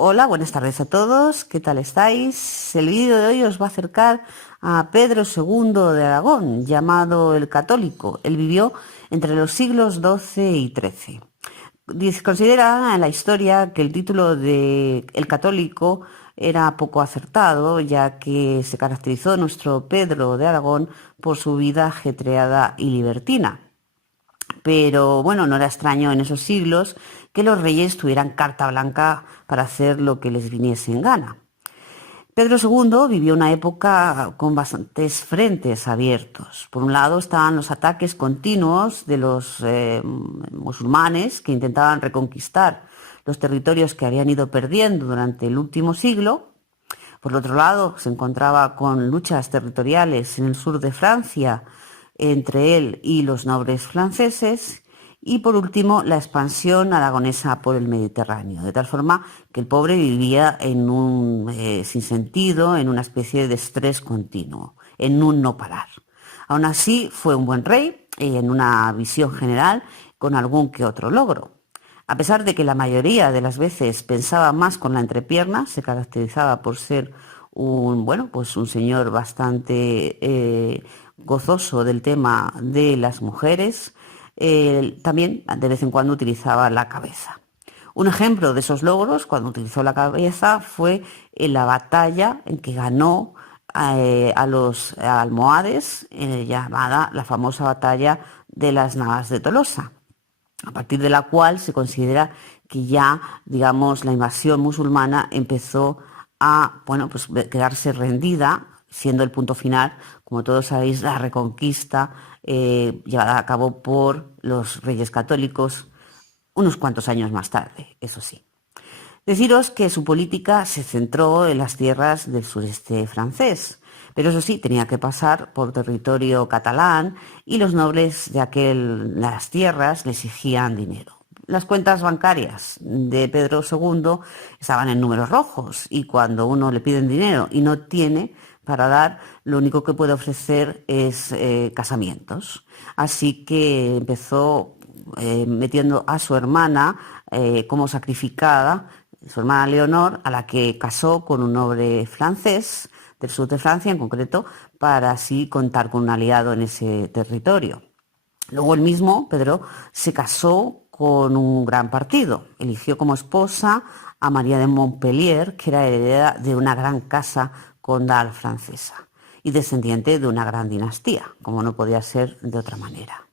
Hola, buenas tardes a todos. ¿Qué tal estáis? El vídeo de hoy os va a acercar a Pedro II de Aragón, llamado el Católico. Él vivió entre los siglos XII y XIII. Considera en la historia que el título de el Católico era poco acertado, ya que se caracterizó nuestro Pedro de Aragón por su vida ajetreada y libertina. Pero bueno, no era extraño en esos siglos que los reyes tuvieran carta blanca para hacer lo que les viniese en gana. Pedro II vivió una época con bastantes frentes abiertos. Por un lado estaban los ataques continuos de los musulmanes que intentaban reconquistar los territorios que habían ido perdiendo durante el último siglo. Por otro lado, se encontraba con luchas territoriales en el sur de Francia entre él y los nobles franceses. Y por último, la expansión aragonesa por el Mediterráneo, de tal forma que el pobre vivía en un sinsentido, en una especie de estrés continuo, en un no parar. Aún así, fue un buen rey, en una visión general, con algún que otro logro. A pesar de que la mayoría de las veces pensaba más con la entrepierna, se caracterizaba por ser un señor bastante gozoso del tema de las mujeres. También de vez en cuando utilizaba la cabeza. Un ejemplo de esos logros, cuando utilizó la cabeza, fue en la batalla en que ganó a los almohades, llamada la famosa batalla de las Navas de Tolosa, a partir de la cual se considera que ya, digamos, la invasión musulmana empezó a, quedarse rendida, siendo el punto final, como todos sabéis, la reconquista llevada a cabo por los reyes católicos unos cuantos años más tarde, eso sí. Deciros que su política se centró en las tierras del sureste francés, pero eso sí, tenía que pasar por territorio catalán y los nobles de las tierras le exigían dinero. Las cuentas bancarias de Pedro II estaban en números rojos y cuando uno le piden dinero y no tiene para dar, lo único que puede ofrecer es casamientos. Así que empezó metiendo a su hermana como sacrificada, su hermana Leonor, a la que casó con un noble francés, del sur de Francia en concreto, para así contar con un aliado en ese territorio. Luego el mismo Pedro se casó con un gran partido. Eligió como esposa a María de Montpellier, que era heredera de una gran casa condal francesa y descendiente de una gran dinastía, como no podía ser de otra manera.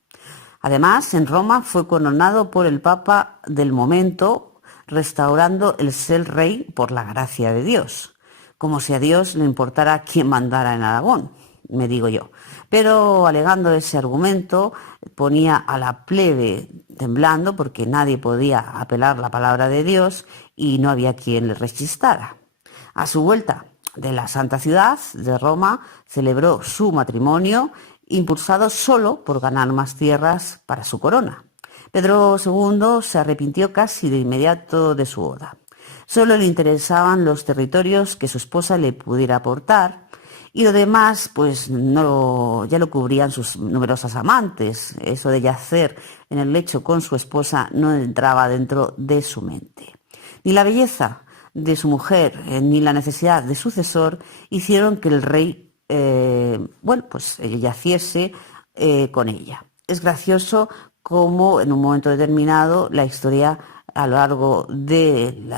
Además, en Roma fue coronado por el Papa del momento, restaurando el ser rey por la gracia de Dios, como si a Dios le importara quién mandara en Aragón, me digo yo. Pero alegando ese argumento, ponía a la plebe temblando porque nadie podía apelar la palabra de Dios y no había quien le rechistara. A su vuelta de la Santa Ciudad de Roma, celebró su matrimonio, impulsado solo por ganar más tierras para su corona. Pedro II se arrepintió casi de inmediato de su boda. Solo le interesaban los territorios que su esposa le pudiera aportar y lo demás, pues ya lo cubrían sus numerosas amantes. Eso de yacer en el lecho con su esposa no entraba dentro de su mente. Ni la belleza de su mujer ni la necesidad de sucesor hicieron que el rey yaciese con ella. Es gracioso cómo en un momento determinado la historia a lo largo del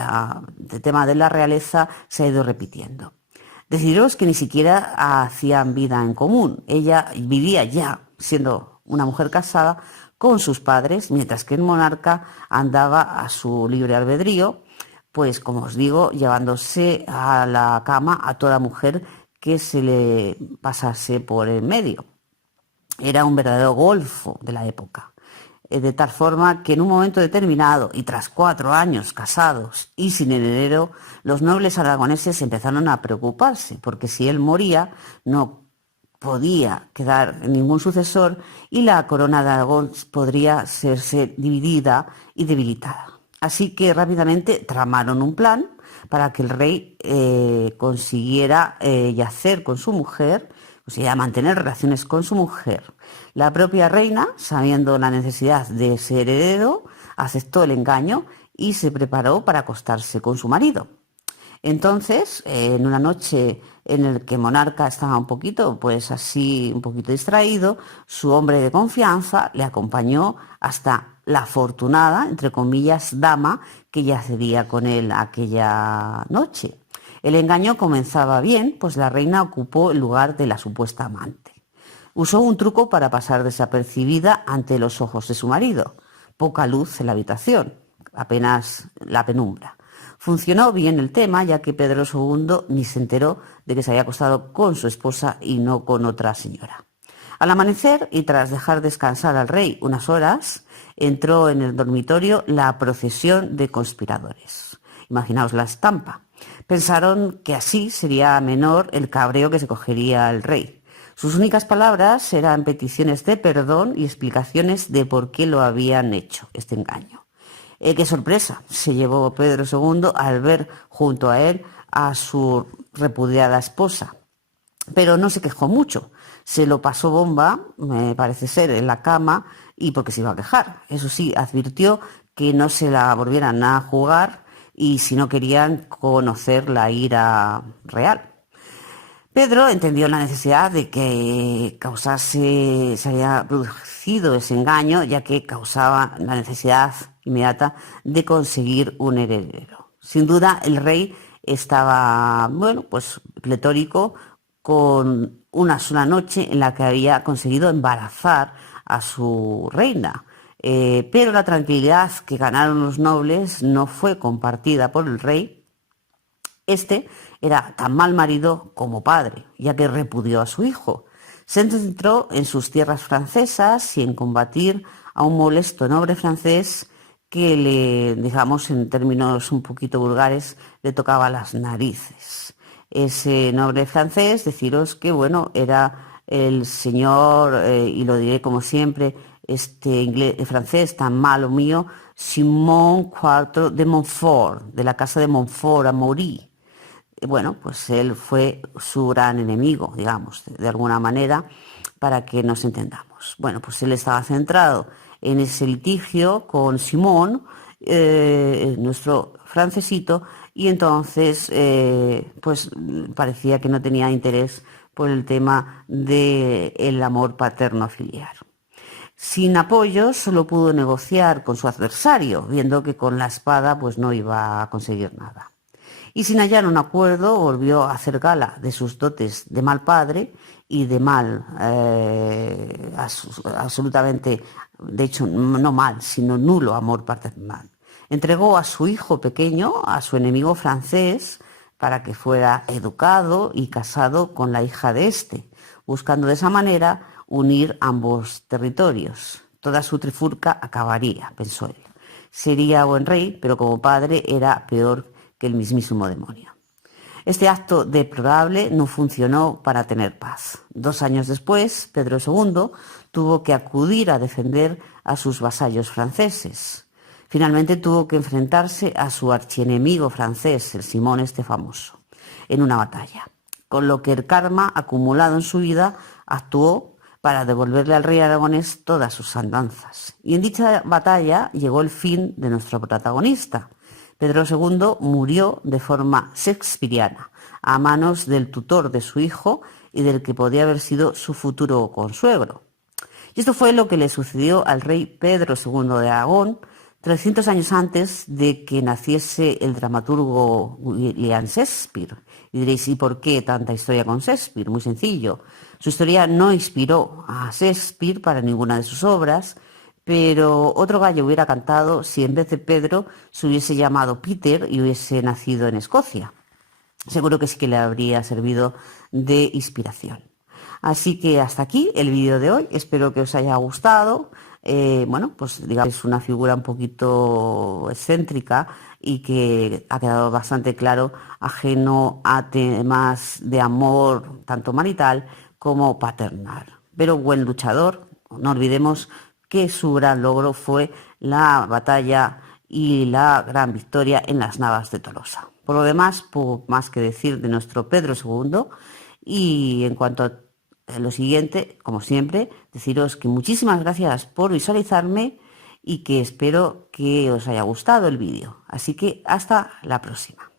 tema de la realeza se ha ido repitiendo. Deciros que ni siquiera hacían vida en común. Ella vivía ya, siendo una mujer casada, con sus padres, mientras que el monarca andaba a su libre albedrío, pues como os digo, llevándose a la cama a toda mujer que se le pasase por el medio. Era un verdadero golfo de la época. De tal forma que en un momento determinado y tras 4 años casados y sin heredero, los nobles aragoneses empezaron a preocuparse, porque si él moría no podía quedar ningún sucesor y la corona de Aragón podría serse dividida y debilitada. Así que rápidamente tramaron un plan para que el rey consiguiera yacer con su mujer, o sea, mantener relaciones con su mujer. La propia reina, sabiendo la necesidad de ser heredero, aceptó el engaño y se preparó para acostarse con su marido. Entonces, en una noche en la que Monarca estaba un poquito, pues así, un poquito distraído, su hombre de confianza le acompañó hasta la afortunada, entre comillas, dama que yacería con él aquella noche. El engaño comenzaba bien, pues la reina ocupó el lugar de la supuesta amante. Usó un truco para pasar desapercibida ante los ojos de su marido. Poca luz en la habitación, apenas la penumbra. Funcionó bien el tema, ya que Pedro II ni se enteró de que se había acostado con su esposa y no con otra señora. Al amanecer, y tras dejar descansar al rey unas horas, entró en el dormitorio la procesión de conspiradores. Imaginaos la estampa. Pensaron que así sería menor el cabreo que se cogería el rey. Sus únicas palabras eran peticiones de perdón y explicaciones de por qué lo habían hecho, este engaño. ¡Qué sorpresa! Se llevó Pedro II al ver junto a él a su repudiada esposa. Pero no se quejó mucho. Se lo pasó bomba, me parece ser, en la cama y porque se iba a quejar. Eso sí, advirtió que no se la volvieran a jugar y si no querían conocer la ira real. Pedro entendió la necesidad de que se había producido ese engaño, ya que causaba la necesidad inmediata de conseguir un heredero. Sin duda, el rey estaba, pues pletórico con una sola noche en la que había conseguido embarazar a su reina. Pero la tranquilidad que ganaron los nobles no fue compartida por el rey. Este era tan mal marido como padre, ya que repudió a su hijo. Se centró en sus tierras francesas y en combatir a un molesto noble francés que digamos en términos un poquito vulgares, le tocaba las narices. Ese noble francés, deciros que era el señor, y lo diré como siempre, francés tan malo mío, Simón IV de Montfort, de la casa de Montfort, Amaury. Pues él fue su gran enemigo, digamos, de alguna manera, para que nos entendamos. Pues él estaba centrado en ese litigio con Simón, nuestro francesito, y entonces pues parecía que no tenía interés por el tema del amor paterno filial. Sin apoyo, solo pudo negociar con su adversario, viendo que con la espada pues no iba a conseguir nada. Y sin hallar un acuerdo, volvió a hacer gala de sus dotes de mal padre y de mal, absolutamente, de hecho no mal, sino nulo amor paternal. Entregó a su hijo pequeño a su enemigo francés para que fuera educado y casado con la hija de este, buscando de esa manera unir ambos territorios. Toda su trifulca acabaría, pensó él. Sería buen rey, pero como padre era peor que el mismísimo demonio. Este acto deplorable no funcionó para tener paz. 2 años después, Pedro II tuvo que acudir a defender a sus vasallos franceses. Finalmente tuvo que enfrentarse a su archienemigo francés, el Simón este famoso, en una batalla, con lo que el karma acumulado en su vida actuó para devolverle al rey aragonés todas sus andanzas. Y en dicha batalla llegó el fin de nuestro protagonista. Pedro II murió de forma shakespeariana, a manos del tutor de su hijo y del que podía haber sido su futuro consuegro. Y esto fue lo que le sucedió al rey Pedro II de Aragón 300 años antes de que naciese el dramaturgo William Shakespeare. Y diréis, ¿y por qué tanta historia con Shakespeare? Muy sencillo. Su historia no inspiró a Shakespeare para ninguna de sus obras, pero otro gallo hubiera cantado si en vez de Pedro se hubiese llamado Peter y hubiese nacido en Escocia. Seguro que sí que le habría servido de inspiración. Así que hasta aquí el vídeo de hoy. Espero que os haya gustado. Pues digamos es una figura un poquito excéntrica y que ha quedado bastante claro, ajeno a temas de amor tanto marital como paternal. Pero buen luchador. No olvidemos que su gran logro fue la batalla y la gran victoria en las Navas de Tolosa. Por lo demás, poco más que decir de nuestro Pedro II. Y en cuanto a lo siguiente, como siempre, deciros que muchísimas gracias por visualizarme y que espero que os haya gustado el vídeo. Así que hasta la próxima.